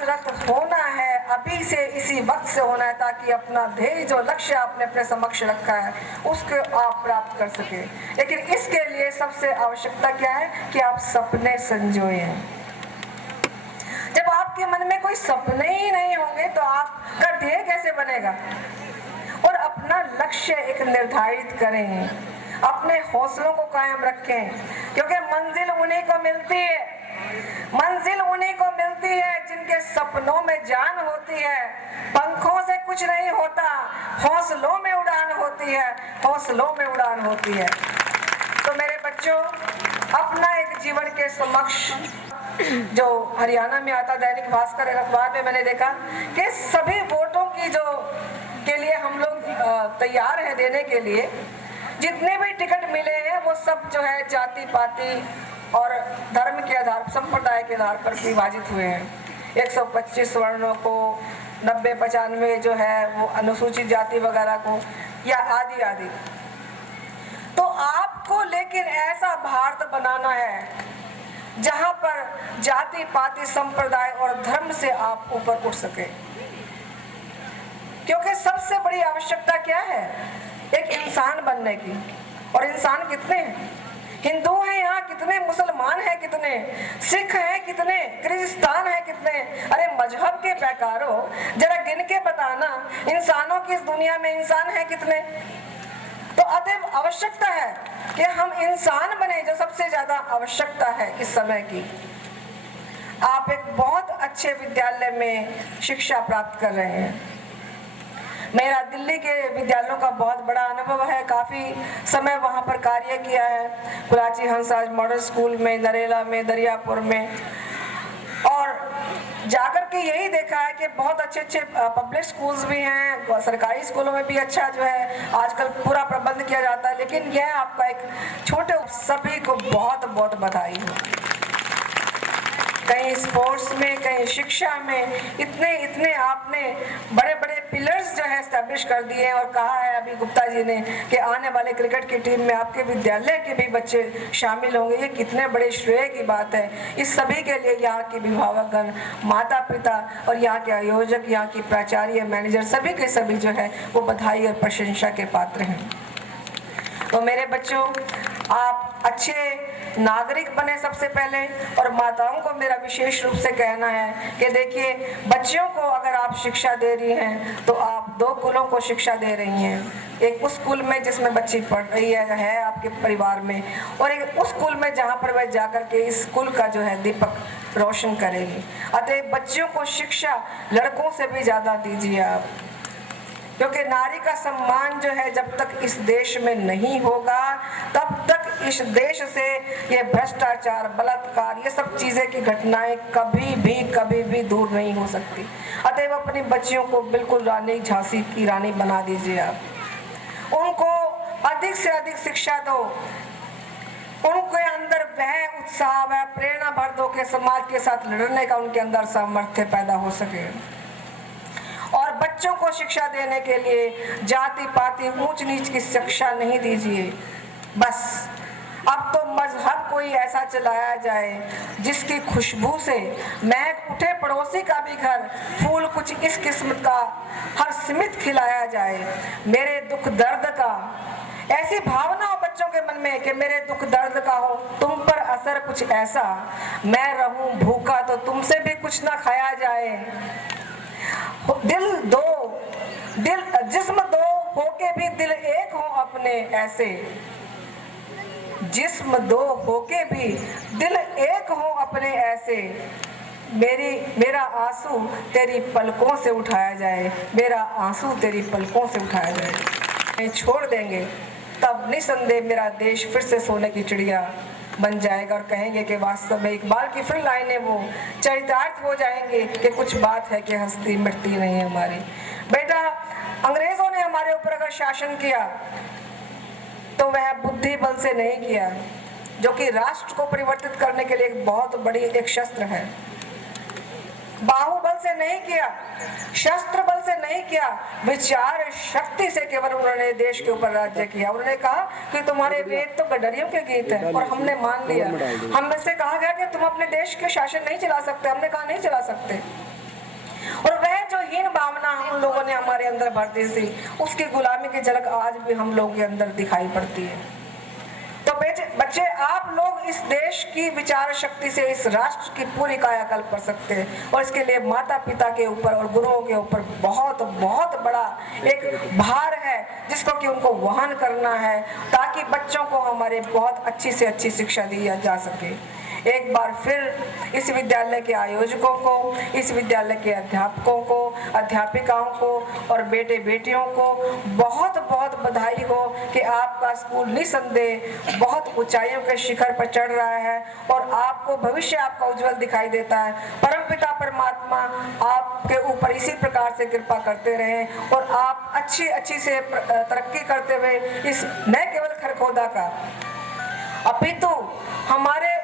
प्रयासरत होना है, अभी से इसी वक्त से होना है, ताकि अपना ध्येय जो लक्ष्य आपने अपने समक्ष रखा है उसको आप प्राप्त कर सके। लेकिन इसके लिए सबसे आवश्यकता क्या है कि आप सपने संजोएं। जब आपके मन में कोई सपने ही नहीं होंगे तो आपका ध्येय कैसे बनेगा? और अपना लक्ष्य एक निर्धारित करें, अपने हौसलों को कायम रखें, क्योंकि मंजिल उन्हीं को मिलती है, मंजिल उन्हीं को मिलती है जिनके सपनों में जान होती है। पंखों से कुछ नहीं होता, हौसलों में उड़ान होती है, हौसलों में उड़ान होती है। तो मेरे बच्चों, अपना एक जीवन के समक्ष जो हरियाणा में आता दैनिक भास्कर अखबार में मैंने देखा कि सभी वोटों की जो के लिए हम लोग तैयार हैं देने के लिए, जितने भी टिकट मिले हैं वो सब जो है जाति पाति और धर्म के आधार, संप्रदाय के आधार पर विभाजित हुए हैं। 125 वर्णों को, 90-95 जो है वो अनुसूचित जाति वगैरह को, या आदि आदि। तो आपको लेकिन ऐसा भारत बनाना है जहां पर जाति पाति संप्रदाय और धर्म से आप ऊपर उठ सके। क्योंकि सबसे बड़ी आवश्यकता क्या है? एक इंसान बनने की। और इंसान कितने हैं? हिंदू हैं यहाँ कितने, मुसलमान हैं कितने, सिख हैं कितने, क्रिस्तान हैं कितने। अरे मजहब के पैकारों, जरा गिन के बताना इंसानों की इस दुनिया में इंसान हैं कितने। तो अतएव आवश्यकता है कि हम इंसान बने, जो सबसे ज्यादा आवश्यकता है इस समय की। आप एक बहुत अच्छे विद्यालय में शिक्षा प्राप्त कर रहे हैं। मेरा दिल्ली के विद्यालयों का बहुत बड़ा अनुभव है, काफ़ी समय वहाँ पर कार्य किया है, कुराची हंसराज मॉडल स्कूल में, नरेला में, दरियापुर में, और जाकर के यही देखा है कि बहुत अच्छे अच्छे पब्लिक स्कूल्स भी हैं, सरकारी स्कूलों में भी अच्छा जो है आजकल पूरा प्रबंध किया जाता है। लेकिन यह आपका एक छोटे, सभी को बहुत बहुत बधाई हो। कहीं स्पोर्ट्स में, कहीं शिक्षा में इतने आपने बड़े बड़े पिलर्स जो है एस्टैब्लिश कर दिए हैं। और कहा है अभी गुप्ता जी ने कि आने वाले क्रिकेट की टीम में आपके विद्यालय के भी बच्चे शामिल होंगे। ये कितने बड़े श्रेय की बात है। इस सभी के लिए यहाँ के अभिभावकगण, माता पिता और यहाँ के आयोजक, यहाँ की प्राचार्य, मैनेजर, सभी के सभी जो है वो बधाई और प्रशंसा के पात्र हैं। तो मेरे बच्चों, आप अच्छे नागरिक बने सबसे पहले। और माताओं को मेरा विशेष रूप से कहना है कि देखिए, बच्चियों को अगर आप शिक्षा दे रही हैं तो आप दो कुलों को शिक्षा दे रही हैं। एक उस स्कूल में जिसमें बच्ची पढ़ रही है आपके परिवार में, और एक उस स्कूल में जहाँ पर वह जाकर के इस स्कूल का जो है दीपक रोशन करेगी। अतः बच्चियों को शिक्षा लड़कों से भी ज़्यादा दीजिए आप, क्योंकि नारी का सम्मान जो है जब तक इस देश में नहीं होगा तब तक इस देश से ये भ्रष्टाचार, बलात्कार, ये सब चीजें की घटनाएं कभी भी दूर नहीं हो सकती। अतएव अपनी बच्चियों को बिल्कुल रानी, झांसी की रानी बना दीजिए आप। उनको अधिक से अधिक शिक्षा दो, उनके अंदर वह उत्साह, वह प्रेरणा भर दो कि समाज के साथ लड़ने का उनके अंदर सामर्थ्य पैदा हो सके। और बच्चों को शिक्षा देने के लिए जाति पाति, ऊंच नीच की शिक्षा नहीं दीजिए। बस अब तो मजहब कोई ऐसा चलाया जाए जिसकी खुशबू से महक उठे पड़ोसी का भी घर, फूल कुछ इस किस्म का हर सिमत खिलाया जाए। मेरे दुख दर्द का, ऐसी भावना हो बच्चों के मन में कि मेरे दुख दर्द का हो तुम पर असर कुछ ऐसा, मैं रहूं भूखा तो तुमसे भी कुछ ना खाया जाए। दिल दो, दिल जिस्म दो होके भी दिल एक हो अपने ऐसे, जिस्म दो होके भी दिल एक हो अपने ऐसे। मेरा आंसू तेरी पलकों से उठाया जाए, मेरा आंसू तेरी पलकों से उठाया जाए। छोड़ देंगे तब निसंदेह मेरा देश फिर से सोने की चिड़िया बन जाएगा। और कहेंगे कि वास्तव में इकबाल की फिर लाइनें वो चरितार्थ हो जाएंगे कि कुछ बात है कि हस्ती मिटती नहीं हमारी। बेटा, अंग्रेजों ने हमारे ऊपर अगर शासन किया तो वह बुद्धि बल से नहीं किया, जो कि राष्ट्र को परिवर्तित करने के लिए एक बहुत बड़ी एक शस्त्र है। बाहुबल से नहीं किया, शस्त्र बल से नहीं किया, विचार शक्ति से केवल उन्होंने देश के ऊपर राज्य किया। उन्होंने कहा कि तुम्हारे वेद तो गडरियों के गीत हैं, और हमने मान लिया। हम में से कहा गया कि तुम अपने देश के शासन नहीं चला सकते, हमने कहा नहीं चला सकते। जो हीन भावना हम लोगों ने हमारे अंदर भर दी थी, उसकी गुलामी की झलक आज भी हम लोगों के अंदर दिखाई पड़ती है। तो बच्चे, आप लोग इस देश की विचार शक्ति से इस राष्ट्र की पूरी कायाकल्प कर सकते हैं, और इसके लिए माता पिता के ऊपर और गुरुओं के ऊपर बहुत बहुत बड़ा एक भार है जिसको कि उनको वहन करना है, ताकि बच्चों को हमारे बहुत अच्छी से अच्छी शिक्षा दी जा सके। एक बार फिर इस विद्यालय के आयोजकों को, इस विद्यालय के अध्यापकों को, अध्यापिकाओं को और बेटे बेटियों को बहुत बहुत बधाई हो कि आपका स्कूल निसंदेह बहुत ऊंचाइयों के शिखर पर चढ़ रहा है और आपको भविष्य आपका उज्जवल दिखाई देता है। परमपिता परमात्मा आपके ऊपर इसी प्रकार से कृपा करते रहे और आप अच्छी से तरक्की करते हुए इस न केवल खरखोदा का अपितु हमारे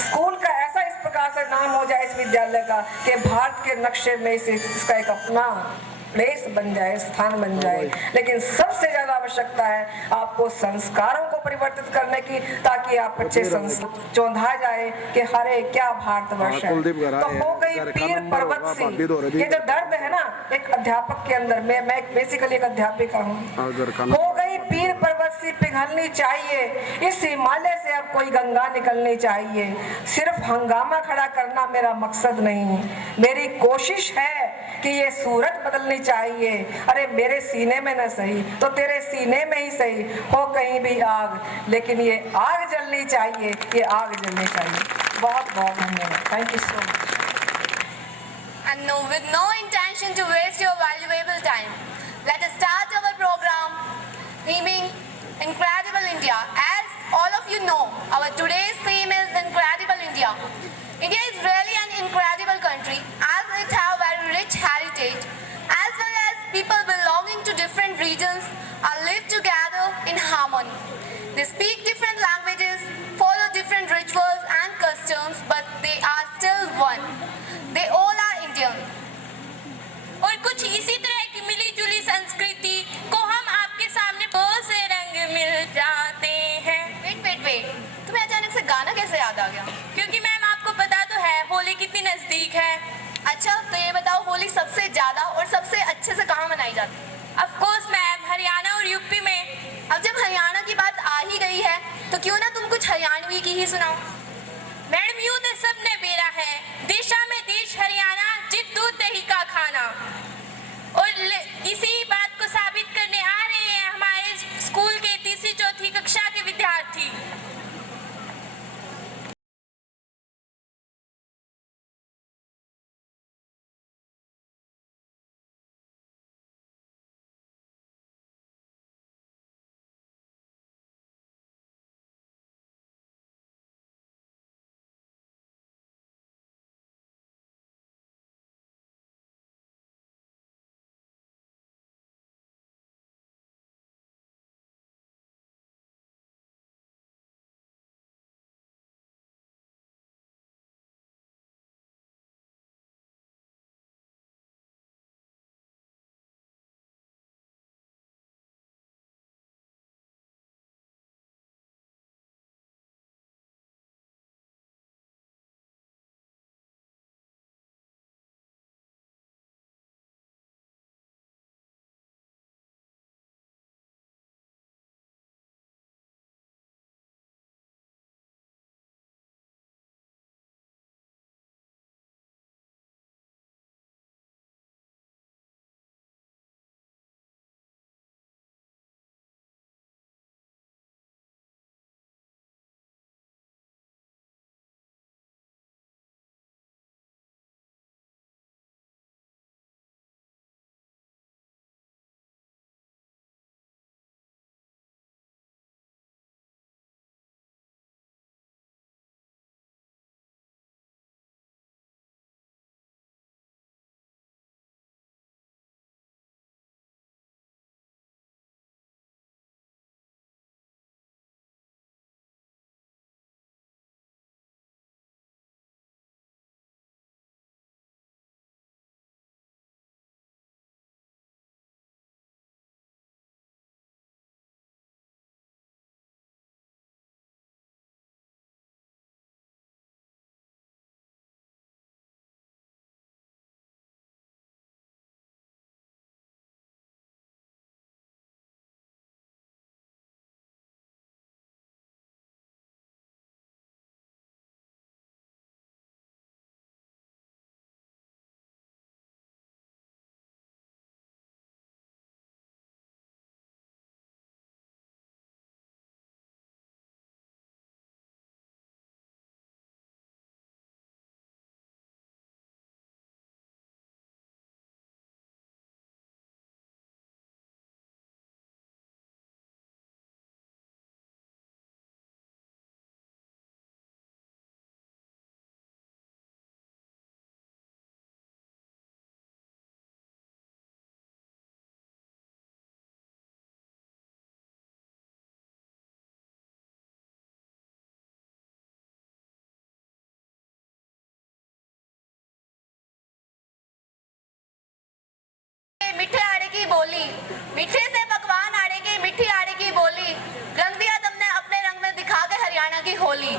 स्कूल का ऐसा इस प्रकार से नाम हो जाए इस विद्यालय का कि भारत के नक्शे में इसका एक अपना प्लेस बन जाए, स्थान बन जाए। लेकिन सबसे ज्यादा आवश्यकता है आपको संस्कारों को परिवर्तित करने की, ताकि आप अच्छे चौंधा जाए कि हरे क्या भारतवर्ष है। तो हो गई पीर पर्वत सी, ये जो दर्द है ना एक अध्यापक के अंदर, मैं बेसिकली एक अध्यापिका हूँ, हो गई पीर पर्वत सी पिघलनी चाहिए, इस हिमालय से अब कोई गंगा निकलनी चाहिए। सिर्फ हंगामा खड़ा करना मेरा मकसद नहीं, मेरी कोशिश है कि ये सूरत बदलनी चाहिए। अरे मेरे सीने में न सही तो तेरे सीने में ही सही हो कहीं भी आग, लेकिन ये आग जलनी चाहिए, ये आग जलनी चाहिए। बहुत बहुत धन्यवाद। Thank you so much. And no, with no intention to waste your valuable time, let us start our program theming Incredible India. As all of you know, our today's theme is Incredible India. India is really an incredible country as it has very rich heritage, as well as people belonging to different regions are live together in harmony. They speak different languages, follow different rituals and customs, but they are still one. They all are Indian. और कुछ इसी तरह की मिली जुली संस्कृति को हम आपके सामने बहुत से रंग मिल जाते हैं। वेट, तुम्हें अचानक से गाना कैसे याद आ गया? क्योंकि मैम आपको पता तो है होली कितनी नजदीक है। अच्छा, तो ये बताओ होली सबसे ज्यादा और सबसे अच्छे से कहाँ मनाई जाती है? ऑफ कोर्स मैम, हरियाणा और यूपी में। अब जब हरियाणा की बात आ ही गई है तो क्यों ना तुम कुछ हरियाणवी की ही सुनाओ। मैडम यूं तो सबने बेरा है, देशा में देश हरियाणा, जित दूध दही का खाना। और इसी बात को साबित करने आ रहे हैं हमारे स्कूल के तीसरी चौथी कक्षा के विद्यार्थी। मीठे से पकवान आड़े की, मीठी आड़े की बोली, रंग दिया तुमने अपने रंग में दिखा के हरियाणा की होली।